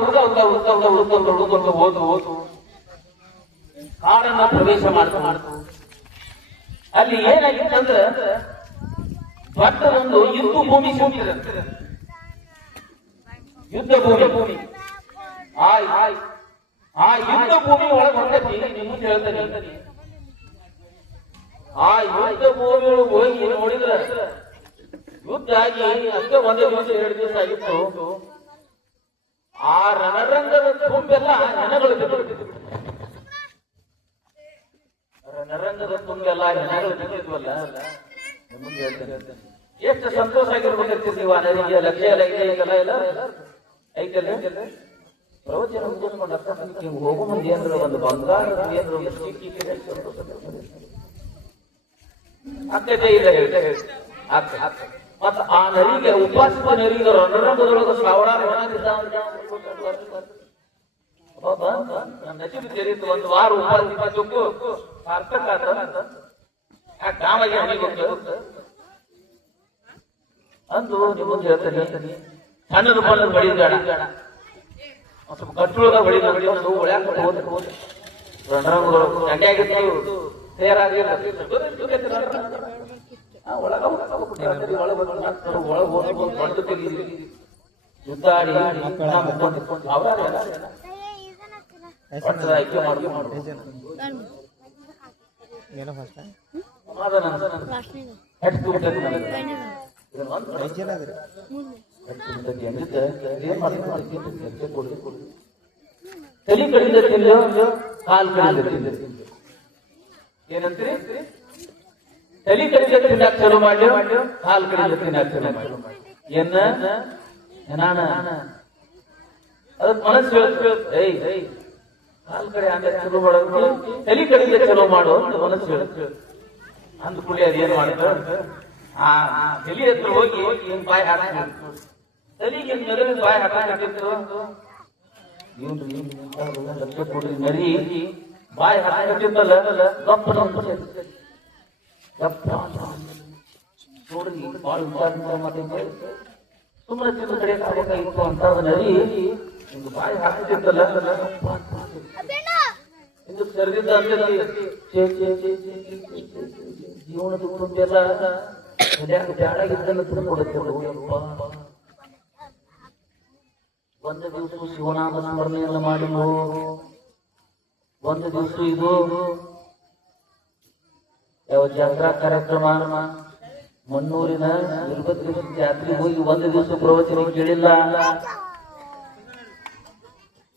ಹುಡುಗ ಓದು ಕಾಡನ್ನ ಪ್ರವೇಶ ಮಾಡ್ತು. ಅಲ್ಲಿ ಏನಾಗಿತ್ತಂದ್ರ ದೊಡ್ಡ ಒಂದು ಯುದ್ಧ ಭೂಮಿ ಸಿಗ್ತಿದೆ. ಯುದ್ಧ ಭೂಮಿ ಆ ಯುದ್ಧ ಭೂಮಿ ಒಳಗೆ ಹೊರಟತಿ. ನಿಮ್ಗೆ ಹೇಳ್ತೇನೆ, ಆ ಯುದ್ಧ ಭೂಮಿ ಒಳಗೆ ಹೋಗಿ ನೋಡಿದ್ರೆ ಯುದ್ಧ ಆಗಿ ಅಷ್ಟೇ ಒಂದೇ ದಿವಸ 2 ದಿವಸ ಆಗಿತ್ತು. ಆ ರಣರಂಗದ ತುಂಬೆಲ್ಲ ಹೆಣಗಳು ರಣರಂಗದ ತುಂಬೆಲ್ಲ ಹೆಣಗಳು ಬಿದ್ದಿದ್ವಲ್ಲ. ನಿಮಗೆ ಹೇಳ್ತೇನೆ, ಎಷ್ಟು ಸಂತೋಷ ಆಗಿರ್ಬೇಕಂತೀರಿ ನೀವು. ನನಗೆ ಲಕ್ಷ್ಯ ಎಲ್ಲ ಇಲ್ಲ ಐತಲ್ಲ. ಪ್ರವಚನ ಮುಗಿಸ್ಕೊಂಡು ಅರ್ಥ ಹೋಗೋ ಮುಂದೆ ಏನ್ರ ಒಂದು ಬಂಗಾರದ ಏನ್ರ ಒಂದು ಸಿಕ್ಕಿ ಆಗ್ತೈತೆ ಇಲ್ಲ ಆಗ್ತದೆ. ಮತ್ತ ಆ ನರಿಗೆ ಉಪಾಸಿತ ನರಿಗೆ ರಣರಂಗದೊಳಗೆ ಸಾವಿರಾರು ನಸೀಬು ಸೇರಿತ್ತು. ಒಂದು ವಾರ ಉಪಾಸಿತು ಸಾರ್ಥಕ ಕಾಮಾಗಿ ಅಂದು ನಿಮಗೆ ಹೇಳ್ತೇನೆ. ಸಣ್ಣದು ಬಣ್ಣದ ಬಡಿದಾಡ ಸ್ವಲ್ಪ ಕಟ್ಟುಳಗ ಬಡಿದ ಒಳ್ಯಾಕ ರಣರಂಗದೊಳಗೆ ಗಂಟೆಯಾಗಿತ್ತು ತಯಾರಾಗಿಲ್ಲ. ಯುದ್ಧಾಡಿ ಆಯ್ಕೆ ತಲೆ ಕಡಿದ ತಿನ್ನು ಕಾಲ್ ಕಡಿದ ಏನಂತೀರಿ? ತಲೆ ಕಡಿದ ತಿನ್ನಾಕ ಚಲೋ ಮಾಡಿ ಕಾಲ್ ಕಡಿದ ತಿನ್ನಾಕ ಚಲೋ ಮಾಡಿ ಏನಾನ ಅದಕ್ಕೆ ಮನಸ್ಸು ಹೇಳ್ತೇವೆ. ಕಾಲ್ ಕಡೆ ಅಂದ್ರೆ ಚಲೋ ಮಾಡೋದು, ತಲೆ ಕಡಿದ ಚಲೋ ಮಾಡೋ ಅಂತ ಮನಸ್ಸು ಹೇಳ್ತೇವೆ. ಅಂದ ಕೂಡಿ ಅದೇನ್ ಮಾಡ್ತಾರೆ, ಆ ತಲೆ ಹತ್ರ ಹೋಗಿ ಹಿಂಗ್ ಬಾಯಿ ಹಾಕ ತಲೆಗೆ ನರಿ ಬಾಯಿ ಹಾಕಿತ್ತು. ನರಿ ಬಾಯಿ ಹಾಕಿತ್ತಲ್ಲ ಗಪ್ಪ ನೋಡಿ ಬಾಳ ವಿಚಾರ ಸುಮ್ಮನೆ ತಿಂದು ಕಡೆ ಆಗ್ಬೇಕಾಗಿತ್ತು ಅಂತ ನರಿ ಒಂದು ಬಾಯಿ ಹಾಕ್ತಿತ್ತಲ್ಲ ಇದು ಸರಿದಿದ್ದ ಜೀವನದ ಕುಂದೆಲ್ಲ ಬ್ಯಾಡಾಗಿದ್ದನ್ನು ತಿಳ್ಕೊಡುತ್ತೆ. ಒಂದು ದಿವಸ ಶಿವನಾಮ ಸ್ಮರಣೆಯನ್ನು ಮಾಡಿ, ಒಂದು ದಿವಸ ಇದು ಯಾವ ಜಾತ್ರಾ ಕಾರ್ಯಕ್ರಮ ಮನ್ನೂರಿನ 20 ದಿವಸ ಜಾತ್ರೆ ಹೋಗಿ ಒಂದು ದಿವಸ ಪ್ರವಚನ ಕೇಳಿಲ್ಲ.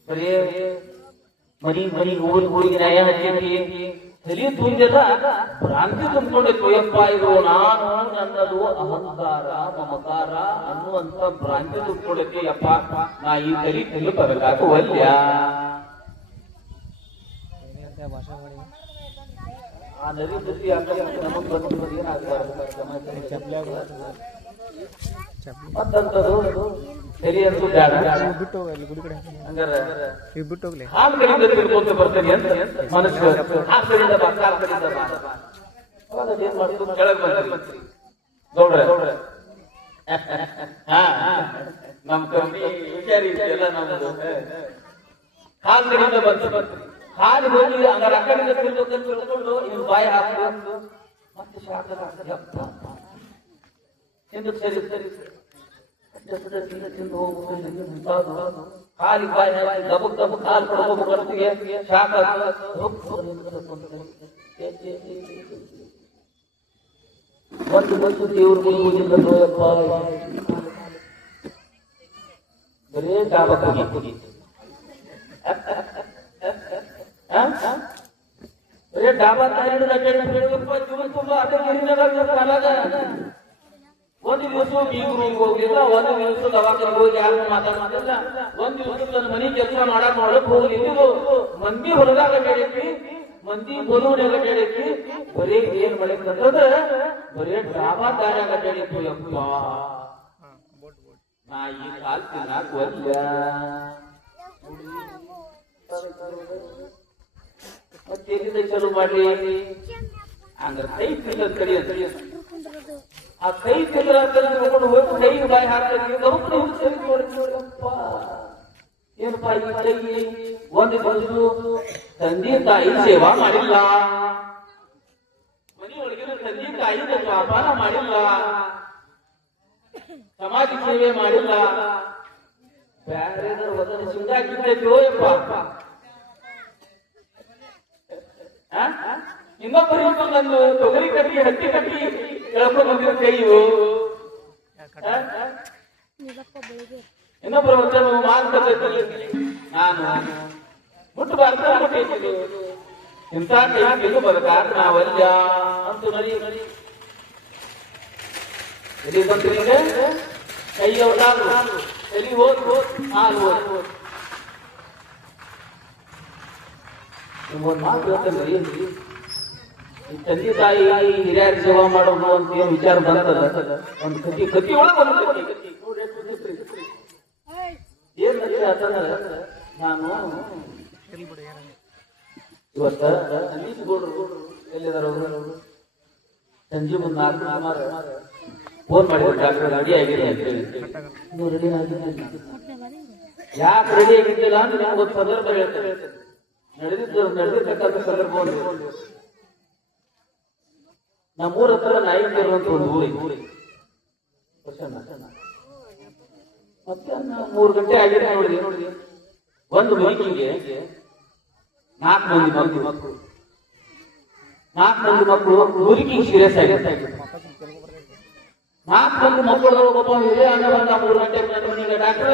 ಬರೀ ಮರಿ ಊರಿಗೆ ನ್ಯಾಯ ಹಚ್ಚಿ ತಲೆ ತುಂಬಿಲ್ಲ, ಭ್ರಾಂತಿ ತುಂಬಿಕೊಂಡಿತ್ತು. ಯಪ್ಪ ಇದು ನಾನು ನನ್ನದು ಅಹಂಕಾರ ಮಮಕಾರ ಅನ್ನುವಂತ ಭ್ರಾಂತಿ ತುಂಬಿಕೊಳ್ಳಕ್ಕೆ ಯಪ್ಪ ನಾ ಈ ತಲೆ ಬರಲಾಗುವಲ್ಯ. ಆ ನದಿ ಬುದ್ಧಿ ನಮಗ್ ಬಂದ ಮತ್ತಂತದ್ದು ಸರಿ ಅಂತೂ ಬೇಡ. ಹಾಲು ಕಡೆಯಿಂದ ತಿಳ್ಕೊಂತ ಬರ್ತೇನೆ ಅಂತ ಮನಸ್ಸು ಹಾಲು ಕಡೆಯಿಂದ ಬಾ, ಕಾಲು ಕಡೆಯಿಂದ ಬಾ. ಏನ್ ಮಾಡ್ತು ಕೆಳಗೆ ಬಂದ್ರಿ ಗೌಡ್ರ. ನಮ್ ಕಂಪನಿ ವಿಚಾರಿ ಎಲ್ಲ ನಮ್ದು ಹಾಲು ಕಡೆಯಿಂದ ಬಂತು. ಹಾಲು ಹೋಗಿ ಹಂಗಾರ ಆ ಕಡೆಯಿಂದ ತಿಳ್ಕೊಂತ ತಿಳ್ಕೊಂಡು ಇವ್ ಬಾಯಿ ಹಾಕೊಂಡು ಮತ್ತೆ ಶಾಖ ಎಂದು ಸರಿ ತಿಂದು ಹೋಗುವುದು. ಕಾಲಿಗೆ ಬಾಯಿ ಹಾಕಿ ದಬಕ್ ದಬಕ್ ಹಾಲು ಕೊಡಬೇಕು ಕರ್ತಿಗೆ ಶಾಖ ಒಂದು ಬಸ್ಸು ದೇವ್ರ ಮುಗಿದಿಲ್ಲ ನೋಯಪ್ಪ. ಬರೇ ಡಾಬಕ್ ಹೋಗಿ ಬರೇ ಡಾಬಾ ತುಂಬಾ ಒಂದು ದಿವಸ ಬೀಗರಿಗೆ ಹೋಗ್ಲಿಲ್ಲ, ಒಂದು ದಿವಸ ದವಾಖಾನೆಗೆ ಹೋಗಿ ಯಾರು ಮಾತಾಡ್ತಿಲ್ಲ, ಒಂದು ದಿವಸ ನನ್ನ ಮನೆ ಕೆಲಸ ಮಾಡಕ್ ಹೋಗ್ಲಿಲ್ಲ. ಮಂದಿ ಹೊರದಾಗ ಬೇಡೈತಿ, ಮಂದಿ ಬಲೂನ್ಯಾಗ ಬೇಡೈತಿ, ಬರೀ ಏನ್ ಮಾಡೈತಂದ್ರ ಬರೀ ಡಾಬಾ ದಾರ್ಯಾಗ ಬೇಡೈತಿ. ಯಪ್ಪ ನಾ ಈ ಕಾಲ್ ತಿನ್ನಾಕ ಒಲ್ಲ. ಮತ್ತೆ ಚಲೋ ಮಾಡ್ಲಿ ಹಂಗ ಕೈ ತಿನ್ನೋದ್ ಕಡಿಯ ಆ ಕೈ ತಿನ್ನೋಕೊಂಡು ಹೋಗಿ ಕೈ ಬಾಯಿ ಹಾಕ್ತಾರೆ. ಒಂದು ತಂದೆ ತಾಯಿ ಸೇವಾ ಮಾಡಿಲ್ಲ, ಮನೆಯೊಳಗಿನ ತಂದೆ ತಾಯಿ ವ್ಯಾಪಾರ ಮಾಡಿಲ್ಲ, ಸಮಾಜ ಸೇವೆ ಮಾಡಿಲ್ಲ, ಬ್ಯಾರೆದರ ವದನ ಸಿಂಗಾಕಿದ್ದೋ ಯಪ್ಪ. ಇನ್ನೊಬ್ಬರು ನನ್ನ ತೊಗರಿ ಕಟ್ಟಿ ಹತ್ತಿ ಕಟ್ಟಿ ಹೇಳ್ಕೊಂಡು ಬಂದಿರೋ ಕೈಯು, ಇನ್ನೊಬ್ಬರ ವಚನ ಮಾತುಕತೆ ನಾನು ಮುಟ್ಟಬಾರ್ದು ಇಂಥ ಕೈಗೆ ಬರಕಾದ ನಾವಲ್ಲ ಅಂತೂ ನಡಿ ಎಲ್ಲಿ ಬಂದ್ರಿ ಕೈ ಅವ್ರು ಎಲ್ಲಿ ಹೋದ್ ಹಾಲು ಹೋದ್ ನಿಮ್ಗೊಂದು ಮಾತು ಹೇಳ್ತೇನ್ರಿ, ಈ ತಂದೆ ತಾಯಿ ಹಿರಿಯರ ಸೇವಾ ಮಾಡೋದು ಅಂತ ಏನ್ ವಿಚಾರ ಬಂತದ, ಒಂದು ಕತಿ ಒಳಗೆ ಒಂದು ಏನ್ ಅಂತಂದ್ರೆ ನಾನು ಇವತ್ತ ಅನೀಸ್ ಗೌಡ್ರು ಎಲ್ಲಿದಾರ ಸಂಜೆ ಮುಂದೆ 4 ಸುಮಾರು ಫೋನ್ ಮಾಡಿದ್ರು, ಡಾಕ್ಟರ್ ರೆಡಿ ಆಗಿದೆ ಅಂತ ಹೇಳಿ. ನೀವು ರೆಡಿ ಆಗಿಲ್ಲ, ಯಾಕೆ ರೆಡಿ ಆಗಿದ್ದಿಲ್ಲ ಅಂತ ನನಗೆ ಒಂದು ಸಂದರ್ಭ ಹೇಳ್ತಾರೆ. ನಡೆದಿರ್ತಕ್ಕಂಥ ಸಂದರ್ಭ ಒಂದು ನಮ್ಮೂರ ಹತ್ರ ನಾಯಿಕೆ ಇರುವಂತ ಒಂದು ಊರಿ ಮಧ್ಯಾಹ್ನ 3 ಗಂಟೆ ಆಗಿದೆ ನೋಡಿದೆ. ಒಂದು ಮೈಕಿಗೆ 4 ಮಂದಿ ಮಕ್ಕಳು ಮುರಿಕಿ ಸೀರಿಯಸ್ ಆಗಿದೆ. 4 ಮಂದಿ ಮಕ್ಕಳು ಒಬ್ಬ ಹಿರಿಯ ಅಣ್ಣ ಬಂದ 3 ಗಂಟೆ ಮನೆಗೆ, ಡಾಕ್ಟರ್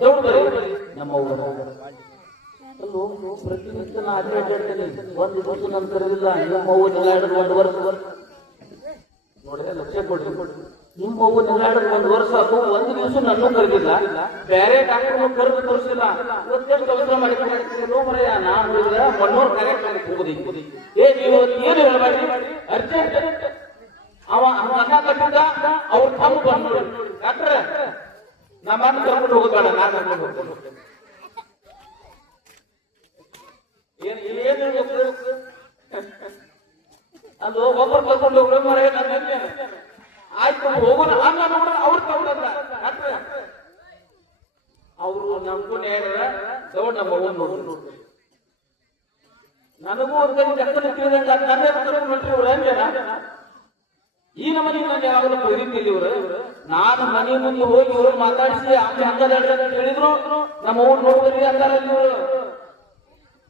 ದೌಡ್ ಬರೀ ನಮ್ಮ ಪ್ರತಿನಿತ್ಯ ನಾ ಅಡ್ಡಾಡ್ತೇನೆ. ಒಂದು ದಿವಸ ನನ್ ಕರೆದಿಲ್ಲ, ನಿಮ್ಮ ಅವ್ವ ನೆಲಾಡಿದ್ರು 1 ವರ್ಷ ನೋಡಿದ್ರೆ ಲಕ್ಷ ಕೊಡ್ರಿ, ನಿಮ್ಮ ಅವ್ವ ನೆಲಾಡಿದ್ರು 1 ವರ್ಷ ಅದು 1 ದಿವಸ ನನ್ನೂ ಕರೆದಿಲ್ಲ, ಬೇರೆ ಡಾಕ್ಟರ್ ಕರೆದು ತೋರಿಸಿಲ್ಲ. ಇವತ್ತೇನು ಕೆಲಸ ಮಾಡಿದ್ರು ಮರೆಯ ನಾನು ನೋಡಿದ್ರೆ ಮಣ್ಣೂರ್ ಕರೆಕ್ಟ್ ಹೋಗುದು. ನೀವು ಏನು ಹೇಳಬೇಡಿ, ಅರ್ಜೆಂಟ್ ಅವ ಅನ್ನ ಕಟ್ಟಿದ್ದ ಅವ್ರ ತಮ್ಮ ಬಂದು ನೋಡಿ ಡಾಕ್ಟ್ರ ನಮ್ಮನ್ನು ಕರ್ಕೊಂಡು ಹೋಗೋಬೇಡ, ನಾನು ಕರ್ಕೊಂಡು ಹೋಗ್ತೇನೆ. ಅದು ಒಬ್ಬರು ಕರ್ಕೊಂಡು ಹೋಗ್ರೆ ಮರ ಆಯ್ತು ಹೋಗೋಣ ಅನ್ನ ನೋಡ ಅವ್ರು ತಗೊಂಡ ಅವರು ನಮಗೂ ನೇರ ದೌಡ್ ನಮ್ಮ ನೋಡ್ರಿ, ನನಗೂ ಅವ್ರ ಕಡೆ ತಿಳಿದಂಗ ನನ್ನೇ ನೋಡ್ರಿ ಇವ್ರು ಹಂಗೇನ ಈ ನಮ್ಮನೆ ನಾನು ಯಾವಾಗಲೂ ಬರೀತಿಲ್ಲ ಇವ್ರು. ನಾನು ಮನೆ ಮುಂದೆ ಹೋಗಿ ಇವ್ರು ಮಾತಾಡಿಸಿ ಆಮೇಲೆ ಹಂಗದ ಹೇಳಿದ್ರು ನಮ್ಮ ಊರ್ ನೋಡ್ಬರ್ರಿ ಅಂತಾರಲ್ಲಿ ಇವರು.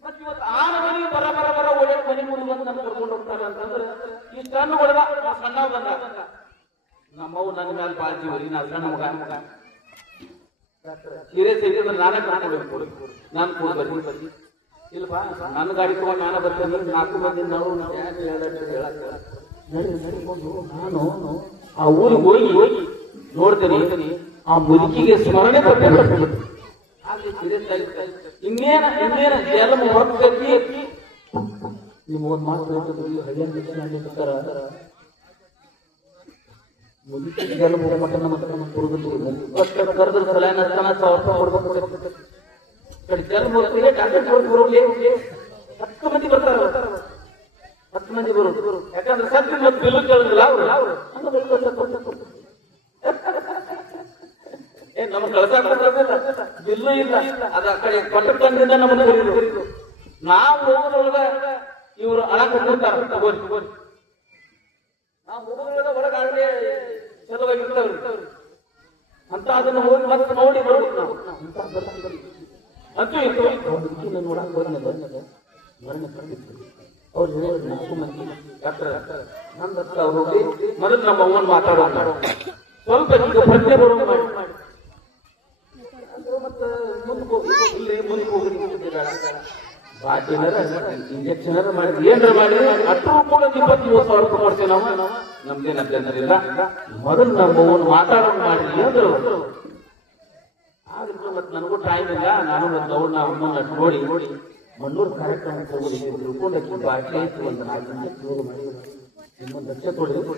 ಮತ್ ಇವತ್ತು ಆ ಮನೆಗೆ ಬರ ಓಡಾಡಿ ಮನೆ ಮುಂದೆ ಬಂದು ನಮ್ಗೆ ಕರ್ಕೊಂಡು ಹೋಗ್ತಾರೆ ಅಂತಂದ್ರೆ ಈ ಸಣ್ಣ ಹೊಡೆದ ಸಣ್ಣ ಬಂದ ನಮ್ಮವು ನನ್ನ ಮೇಲೆ ಬಾಳ ಜೀವರಿ, ನಾ ಸಣ್ಣ ಮಗ ಸೀರಿಯಸ್ ಇದ್ರೆ ನಾನೇ ಕರ್ಕೊಂಡು ನಾನು ಕೂಡ ಬರ್ತೀನಿ ಇಲ್ಲಪ್ಪ, ನನ್ನ ಗಾಡಿ ತಗೊಂಡು ನಾನೇ ಬರ್ತೇನೆ, 4 ಮಂದಿ ನಾವು ನಡಿಕೊಂಡು ನಾನು ಆ ಊರಿಗೆ ಹೋಗಿ ನೋಡ್ತೇನೆ. ಆ ಮುದುಕಿಗೆ ಸ್ಮರಣೆ ಬರ್ತೇನೆ. ಇನ್ನೇನ ಜಲಮ ಹೊರಗತಿ ನಿಮ್ಮ ಒಂದು ಮಾತು ಹೇಳ್ತಿದ್ರು ಹಳ್ಳಿಯಾರ ಮುದುಕಿ ಜಲಮ ಮಟ್ಟ ಕರೆದ್ರ ಸಲ 1,000 ರೂಪಾಯಿ ಕೊಡ್ಬೇಕು. ಜಲಮ ಡಾಕ್ಟರ್ 10 ಮಂದಿ ಬರ್ತಾರ, 10 ಮಂದಿ ಬರೋದು. ಯಾಕಂದ್ರೆ ಸತ್ಯ ಮತ್ತು ಬಿಲ್ಲು ಕೇಳಿಲ್ಲ ಅವರು ನಮ್ಗೆ ಕಳ್ಸಾಕ ಬಿಲ್ಲು ಇಲ್ಲ, ಅದ ಆ ಕಡೆ ಕೊಟ್ಟದಿಂದ ನಮ್ಮನ್ನು ಬರೀದು. ನಾವು ಹೋಗೋದ್ರೊಳಗ ಇವರು ಅಳಕ ಹೋಗ್ತಾರ, ತಗೋರಿ ನಾವು ಹೋಗೋದ್ರೊಳಗ ಒಳಗ ಆಡಲೇ ಚಲವಾಗಿರ್ತಾವ್ರಿ ಅಂತ ಅದನ್ನ ಹೋಗಿ ಮತ್ತೆ ನೋಡಿ ಬರ್ಬೇಕು ನಾವು ಅಂತೂ ಇತ್ತು. ನೋಡಕ್ ಬಂದ ಮರಣ ಕಂಡಿತ್ತು ಅವ್ರು ಹೇಳೋದು 4 ಮಂದಿ ಡಾಕ್ಟರ್ ನಂದ ಅವ್ರು ಹೋಗಿ ಮೊದಲು ನಮ್ಮ ಅವ್ವನ್ ಮಾತಾಡೋ ಸ್ವಲ್ಪ ಪ್ರಜ್ಞೆ ಬರೋ ಮಾಡಿ ಮತ್ತೆ ಮುಂದೆ ಹೋಗಿ ಬಾಟಿನರ ಇಂಜೆಕ್ಷನ್ ಮಾಡಿ ಏನ್ರ ಮಾಡಿ ಅಷ್ಟು ಕೂಡ 20-30 ರೂಪಾಯಿ ಕೊಡ್ತೇವೆ ನಾವು. ನಮ್ದೇನ ಜನರಿಲ್ಲ, ಮೊದಲು ನಮ್ಮ ಅವ್ವನ್ ಮಾತಾಡೋದು ಮಾಡಿ ಅಂದ್ರು. ಆದ್ರೆ ಮತ್ತೆ ನನಗೂ ಟೈಮ್ ಇಲ್ಲ, ನಾನು ಮತ್ತೆ ಅವ್ರನ್ನ ಅಮ್ಮನ್ನ ನೋಡಿ ಮಣ್ಣೂರು ಕಾರ್ಯಕ್ರಮ ತಿಳ್ಕೊಂಡು ಬಾಟ್ಲಿ ಆಯ್ತು ಒಂದು 4 ಗಂಟೆ ಮಾಡಿ ನಿಮ್ಮೊಂದು ಲಕ್ಷ ತೊಳೆದು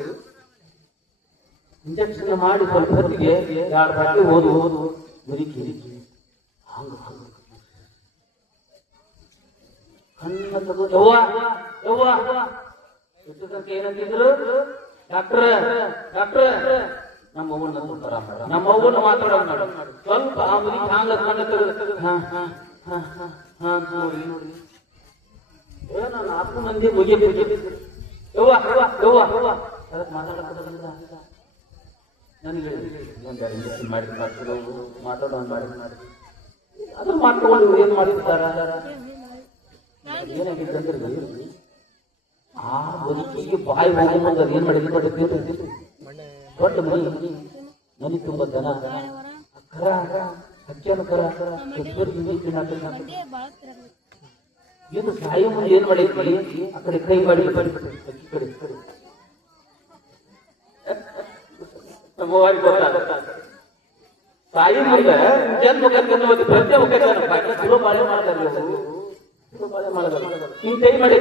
ಇಂಜೆಕ್ಷನ್ ಮಾಡಿ ಸ್ವಲ್ಪ ಹೊತ್ತಿಗೆ 2 ಬಾಟ್ಲಿ ಓದು ಮುರಿಕಿ ಹಂಗ ಕಣ್ಣ ತಗೋ ಯವ್ವ ಏನಂತಿದ್ರು ಡಾಕ್ಟ್ರ ನಮ್ಮವ್ವನ ಮಾತಾಡೋ ಸ್ವಲ್ಪ ಆ ಮುದಿ ಹ್ಯಾಂಗ ನೋಡಿ ನಾನು 4 ಮಂದಿ ಮುಗಿಬೇಕು ಯವ್ವ ಅದಕ್ಕೆ ಮಾತಾಡೋದಿಲ್ಲ ನನಗೆ ಮಾತಾಡೋ ಅದನ್ನ ಮಾಡ್ಕೊಂಡು ಏನ್ ಮಾಡಿರ್ತಾರ ಏನಾಗಿದೆ ಅಂದ್ರೆ ಆ ಬದುಕಿಗೆ ಬಾಯಿ ಹೋಗುವಾಗ ಏನ್ ಮಾಡಿದ್ರು ದೊಡ್ಡ ಮನಿ ತುಂಬ ದನ ಕರ ಹಕ್ಕಿಯನ್ನು ಕರ ಇದು ಸಾಯಿ ಮುಂದೆ ಏನ್ ಮಾಡಿದ್ವಿ ಆ ಕಡೆ ಕೈ ಮಾಡಿ ಅಕ್ಕಿ ಕಡೆ ಸಾಯಿ ಮುಂದೆ ಜನ್ಮ ಪ್ರತ್ಯೇಕ ಚಲೋ ಬಾಳೆ ಮಾಡ್ತಾರೆ ಹಿಂಗ್ ಕೈ ಮಾಡಿ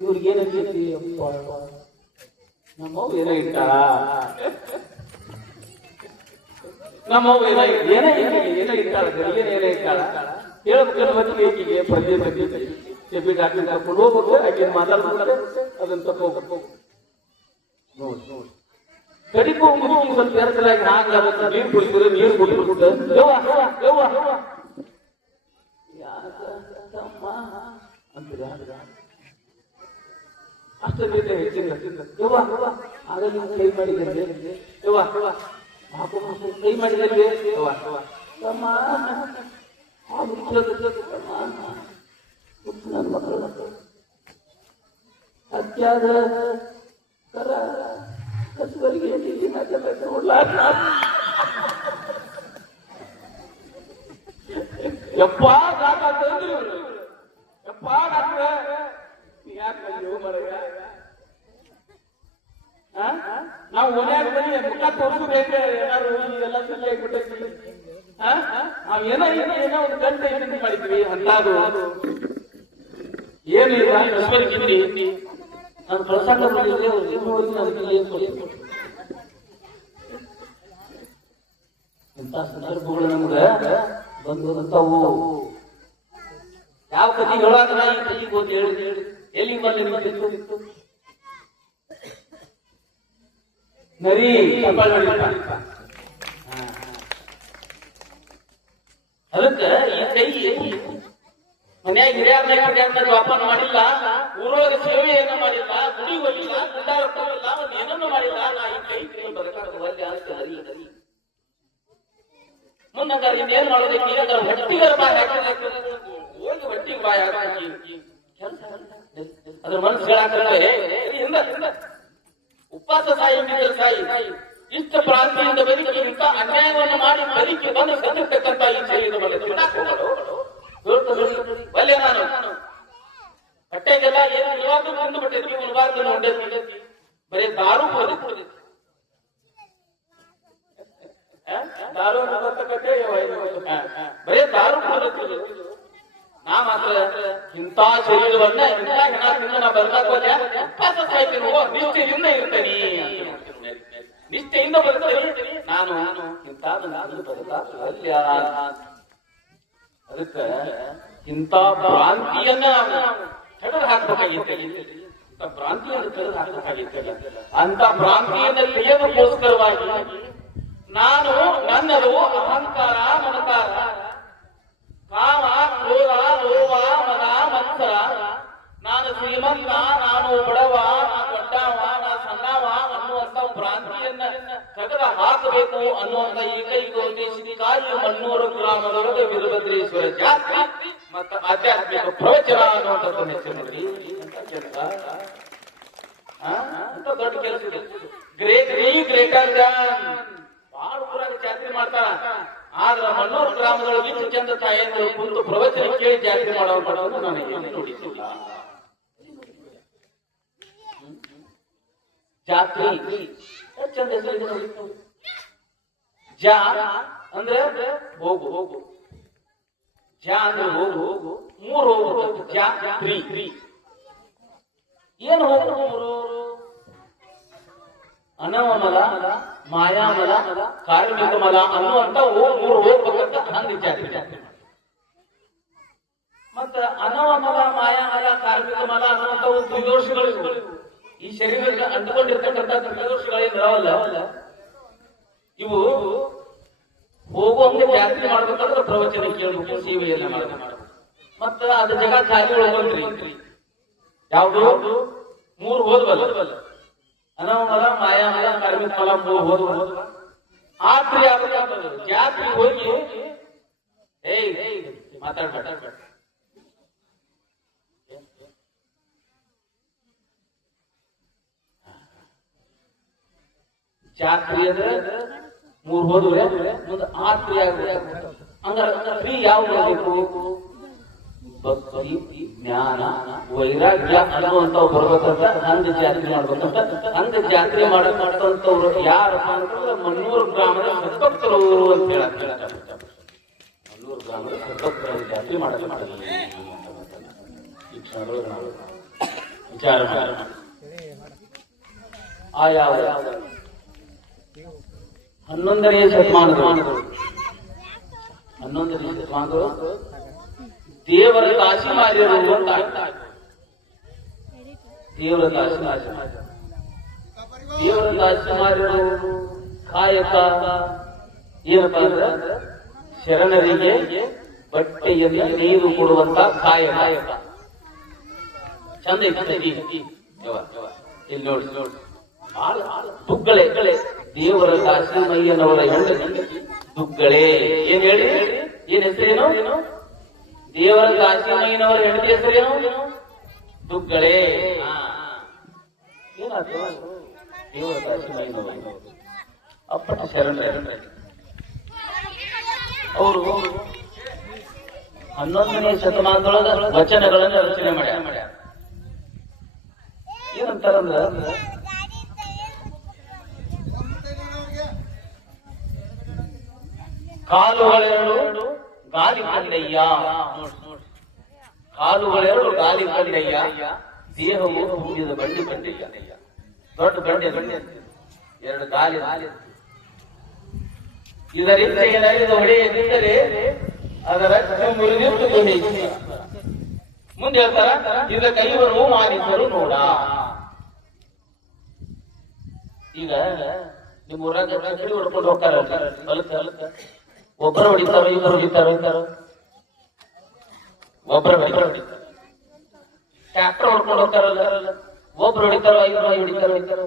ಇವ್ರಿಗೆ ಏನಂತೈತಿ ನಮ್ಮವ್ ಏನೋ ಇಟ್ಟಾಳ ನಮ್ಮವ್ ಏನೋ ಇಟ್ಟಾಳ ಏನೇ ಇಟ್ಟಾಳ ಹೇಳ್ಬೇಕೀಗೆ ಪದ್ಯ ಚೆಬ್ಬಿ ಡಾಕ್ಟರ್ ಕರ್ಕೊಂಡು ಹೋಗ್ಬೇಕು ಆಕೆ ಮಾತಾಡ್ತಾರೆ ಅದನ್ನ ತಗೋಬೇಕು ನೋಡಿ ಕಡಿಪು ಮುಗಿ ಸ್ವಲ್ಪ ಎರಸಲಾಗಿ ಹಾಗೆ ನೀರು ಕುಡಿಸಿದ್ರೆ ನೀರು ಕುಡಿದ್ಬಿಟ್ಟು ಅಷ್ಟ ಹೆಚ್ಚಿನ ಆಗ ನೀವು ಕೈ ಮಾಡಿದ್ರೆ ಕೈ ಮಾಡಿದ್ರೆ ನನ್ನ ಮಕ್ಕಳು ಅತ್ಯಾದ ಕರ ಕಸುವರಿಗೆ ಯಪ್ಪ ನಾವು ಓನ್ಯಾಗ ಬನ್ನಿ ಮುಖ ತೋರಿಸ್ಬೇಕು ಏನಾರು ಎಲ್ಲ ಸರಿ ಆಗ್ಬಿಟ್ಟೈತಿ ನಾವ್ ಏನೋ ಒಂದು ಗಂಟೆ ಏನೇನು ಮಾಡಿದ್ವಿ ಅಂತಾದ್ರು ಏನು ಇಲ್ಲ ಕಸುವರಿಗೆ ನಾನು ಕಳ್ಸಾಕ ಬಂದಿದ್ದೆ ಇಂಥ ಸಂದರ್ಭಗಳು ನಮ್ಗ ಬಂದಂತವು ಯಾವ ಕಥೆ ಹೇಳಾಕ ಈ ಕಥೆಗೆ ಅಂತ ಹೇಳಿ ಎಲ್ಲಿ ಬಂದಿತ್ತು ನರಿ ಅದಕ್ಕೆ ಈ ಕೈ ಮನ್ಯಾಗ ಹಿರಿಯರ್ನಾಗ ವ್ಯಾಪಾರ ಮಾಡಿಲ್ಲ ಊರೊಳಗೆ ಸೇವೆ ಏನೋ ಮಾಡಿಲ್ಲ ಗುಡಿ ಹೋಗಿಲ್ಲ ಗುಂಡಾರಕ್ಕೆ ಹೋಗಿಲ್ಲ ಒಂದು ಏನನ್ನು ಮಾಡಿಲ್ಲ ನಾ ಈ ಕೈ ಬರಕಾಗ ಮುಂದಂಗಾರ ಇನ್ನೇನ್ ಮಾಡೋದಕ್ಕೆ ಹೊಟ್ಟಿಗರ ಬಾಯಿ ಹಾಕಿ ಹೋಗಿ ಹೊಟ್ಟಿಗೆ ಬಾಯಿ ಹಾಕಿ ಅದ್ರ ಮನಸ್ಸು ಹೇಳಾಕ ಉಪವಾಸ ಸಾಯಿ ಇಷ್ಟ ಪ್ರಾಂತಿಯಿಂದ ಬದುಕಿ ಇಂಥ ಅನ್ಯಾಯವನ್ನು ಮಾಡಿ ಬದುಕಿ ಬಂದು ಸತ್ತಿರ್ತಕ್ಕಂಥ ಈ ಶರೀರ ಒಳ್ಳೆ ನಾನು ಹೊಟ್ಟೆಗೆಲ್ಲ ಏನು ನಿವಾರ್ದು ಬಂದು ಬಿಟ್ಟಿದ್ವಿ ನಿವಾರ್ದು ನೋಡಿದ್ವಿ ಬರೀ ದಾರು ಕುಡಿದಿತ್ತು ದಾರು ಬರ್ತಕ್ಕಂಥ ಬರೀ ದಾರು ಕುಡಿದಿತ್ತು ನಾ ಮಾತ್ರ ಇಂಥ ಶರೀರವನ್ನ ಇಂಥ ಹೆಣ ನಾ ಬರ್ದಾಕ ಉಪವಾಸ ಸಾಯ್ತೀನಿ ನಿಷ್ಠೆಯಿಂದ ಇರ್ತೇನೆ ನಿಷ್ಠೆಯಿಂದ ಬರ್ತೇನೆ ನಾನು ಇಂಥದ್ದು ನಾನು ಬದುಕಾಕಲ್ಲ ಅದಕ್ಕ ಇಂಥ ಭ್ರಾಂತಿಯನ್ನ ತೆಗೆದು ಹಾಕಬೇಕಾಗಿತ್ತು ಇಂಥ ಭ್ರಾಂತಿಯನ್ನು ತೆಗೆದು ಹಾಕಬೇಕಾಗಿತ್ತು ಅಂತ ಭ್ರಾಂತಿಯನ್ನ ತೆಗೆಯೋದಕ್ಕೋಸ್ಕರವಾಗಿ ನಾನು ನನ್ನದು ಅಹಂಕಾರ ಮಮಕಾರ ಕಾಮ ಕ್ರೋಧ ಲೋಭ ಮದ ಮತ್ಸರ ನಾನು ಶ್ರೀಮಂತ ನಾನು ಬಡವ ನಾ ದೊಡ್ಡವ ನಾ ಸಣ್ಣವ ಅನ್ನುವಂತ ಭ್ರಾಂತಿಯನ್ನ ತೆಗೆದು ಹಾಕಬೇಕು ಅನ್ನುವಂತ ಏಕೈಕ ಉದ್ದೇಶಕ್ಕಾಗಿ ಮಣ್ಣೂರು ಗ್ರಾಮದೊಳಗೆ ವೀರಭದ್ರೇಶ್ವರ ಜಾತ್ರೆ ಮತ್ತು ಆಧ್ಯಾತ್ಮಿಕ ಪ್ರವಚನ ಅನ್ನುವಂಥದ್ದು ಹೆಸರು ಅಂತ ದೊಡ್ಡ ಕೆಲಸ ಇದೆ. ಗ್ರೇಟರ್ ಬಹಳ ಊರಾಗ ಜಾತ್ರೆ ಮಾಡ್ತಾರ. ಆದ್ರ ಮಣ್ಣೂರು ಗ್ರಾಮದೊಳಗೆ ಇಷ್ಟು ಚಂದ ತಾಯಿಯಂದ್ರು ಕುಂತು ಪ್ರವಚನ ಕೇಳಿ ಜಾತ್ರೆ ಮಾಡೋದು ನನಗೆ ನೋಡಿಸಿಲ್ಲ. ಜಾತ್ರೆ ಚಂದ ಹೆಸರು. ಜಾ ಅಂದ್ರೆ ಹೋಗು ಹೋಗು, ಜಾ ಅಂದ್ರೆ ಹೋಗು ಹೋಗು, ಮೂರು ಹೋಗು ಜಾತ್ರಿ. ಏನು ಹೋಗು ಮೂರು? ಅನವಮಲ, ಮಾಯಾಮಲ, ಕಾರ್ಮಿಕ ಮಲ ಅನ್ನುವಂತ ಮೂರು ಹೋಗ್ಬೇಕಂತ ಹಂಗೆ ಜಾತ್ರೆ. ಮತ್ತ ಅನವಮಲ, ಮಾಯಾಮಲ, ಕಾರ್ಮಿಕ ಮಲ ಅನ್ನುವಂತ ತ್ರಿದೋಷಗಳು ಈ ಶರೀರಕ್ಕೆ ಅಂಟಿಕೊಂಡಿರ್ತಕ್ಕಂಥ ತ್ರಿದೋಷಗಳೇನಿದಾವಲ್ಲ ಇವು ಹೋಗುವಂಗೆ ಜಾತ್ರೆ ಮಾಡ್ಬೇಕಂದ್ರೆ ಪ್ರವಚನ ಕೇಳಬೇಕು, ಸೇವೆಯನ್ನ ಮಾಡಬೇಕು. ಮತ್ತ ಅದ ಜಗ ಖಾಲಿ ಹೋಗಲ್ರಿ. ಯಾವ್ದು 3 ಹೋದ್ವಲ್ಲ, ಅನಾಮಲ ಮಾಯಾಮಲ ಕಾರ್ಮಿಕ ಫಲ 3 ಹೋದ್ವ. ಆತ್ರಿ ಆಗ್ಬೇಕಂತದ ಜಾತ್ರೆ ಹೋಗಿ ಮಾತಾಡ್ಬೇಡ. ಜಾತ್ರೆ ಅಂದ್ರೆ 3 ಹೋದ್ರೆ ಮುಂದೆ ಆತ್ರಿ ಆಗ್ಬೇಕು. ಹಂಗಾರೆ ಫ್ರೀ ಯಾವ್ದು ಬೇಕು? ಭಕ್ತಿ, ಜ್ಞಾನ, ವೈರಾಗ್ಯ ಅನ್ನುವಂಥವು ಬರ್ಬೇಕಂತ ಹಂಗ ಜಾತ್ರೆ ಮಾಡ್ಬೇಕಂತ. ಹಂಗ ಜಾತ್ರೆ ಮಾಡಕ್ಕಂತವ್ರು ಯಾರಪ್ಪ ಅಂತಂದ್ರೆ ಮಣ್ಣೂರು ಗ್ರಾಮದ ಸದ್ಭಕ್ತರು ಅಂತ ಹೇಳ್ತಾರೆ. ಮಣ್ಣೂರು ಗ್ರಾಮದ ಸದ್ಭಕ್ತರು ಜಾತ್ರೆ ಮಾಡಲ್ಲ. ಈ ಕ್ಷಣಗಳು ನಾವು ವಿಚಾರ ಮಾಡಿ ಆ ಯಾವ 11ನೇ ಶತಮಾನಗಳು ದೇವರ ದಾಸಿಮಾರ್ಯರು ಅಂತ. ದೇವರ ದಾಸಿಮಾರ್ಯರು ಕಾಯಕ ಏನಪ್ಪ ಅಂದ್ರೆ ಶರಣರಿಗೆ ಬಟ್ಟೆಯಲ್ಲಿ ನೀರು ಕೊಡುವಂತ ಕಾಯಕ. ಚಂದ ಇಲ್ಲಿ ನೋಡಿ, ದುಗ್ಗಳೆ ದೇವರ ದಾಸಿಮಯ್ಯನವರ ಹೆಂಡತಿ ದುಗ್ಗಳೆ. ಏನ್ ಹೇಳಿ, ಏನ್ ಹೆಸರೇನು? ದೇವರ ದಾಸಿಮಯ್ಯನವರ ಹೆಂಡತಿ ಹೆಸರೇನು? ದುಗ್ಗಳೆ. ಏನಾಯ್ತು? ದೇವರ ದಾಸಿಮಯ್ಯನವರು ಅಪ್ಪಟ ಶರಣ. ಅವರು 11ನೇ ಶತಮಾನದೊಳಗ ವಚನಗಳನ್ನು ರಚನೆ ಮಾಡ್ಯಾರ. ಏನಂತಾರಂದ್ರ, ಕಾಲುಗಳೆರಡು ಗಾಲಿ ಕಂಡಯ್ಯ, ಕಾಲುಗಳೆರಡು ಗಾಲಿ ಕಂಡಯ್ಯ, ದೇಹವು ತುಂಬಿದ ಬಂಡಿ ಕಂಡಯ್ಯ. ದೊಡ್ಡ ಬಂಡೆ 2 ಗಾಲಿ. ಇದರಿಂದ ಏನಾಗಿದೆ? ಹೊಡೆಯದಿದ್ದರೆ ಅದರ ಮುರಿದಿಟ್ಟು ತೊಂದಿತ್ತು. ಮುಂದೆ ಹೇಳ್ತಾರ, ಇದ ಕೈವರು ಮಾನಿಸರು ನೋಡ. ಈಗ ನಿಮ್ಮ ಊರಾಗ ಕಡಿ ಹೊಡ್ಕೊಂಡು ಹೋಗ್ತಾರ, ಒಬ್ಬರು ಹೊಡಿತಾರ, ಇಬ್ಬರು ಹೊಡಿತಾರ, ಒಬ್ಬರು ಹೊಡಿತಾರ. ಟ್ರ್ಯಾಕ್ಟರ್ ಹೊಡ್ಕೊಂಡು ಹೋಗ್ತಾರಲ್ಲ, ಒಬ್ರು ಹೊಡಿತಾರ, ಐದು ಹೊಡಿತಾರ,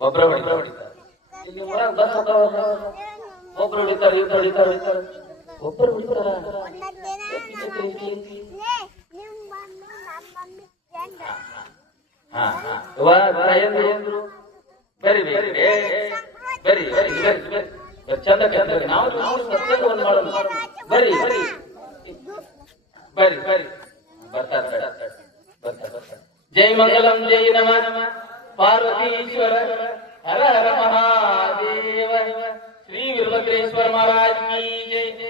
ಒಬ್ಬರು ಹೊಡಿತಾರ. ಇಲ್ಲಿ ಊರಾಗ ಬಸ್ ಹೋಗ್ತಾವಲ್ಲ, ಒಬ್ರು ಹೊಡಿತಾರ, ಇಬ್ಬರು ಹೊಡಿತಾರ, ಒಬ್ಬರು ಹೊಡಿತಾರ. ಬರಿ ಬರಿ ಚಂದ ನಾವು ಸತ್ಸಂಗವನ್ನು ಮಾಡೋದು. ಬರಿ ಬರಿ ಬರಿ ಬರಿ ಬರ್ತಾರೆ. ಜೈ ಮಂಗಲಂ, ಜೈ ನಮಃ ಪಾರ್ವತೀಶ್ವರ ಹರ ಹರ ಮಹಾದೇವ. ಶ್ರೀ ವೀರಭದ್ರೇಶ್ವರ ಮಹಾರಾಜ್ ಕಿ ಜೈ.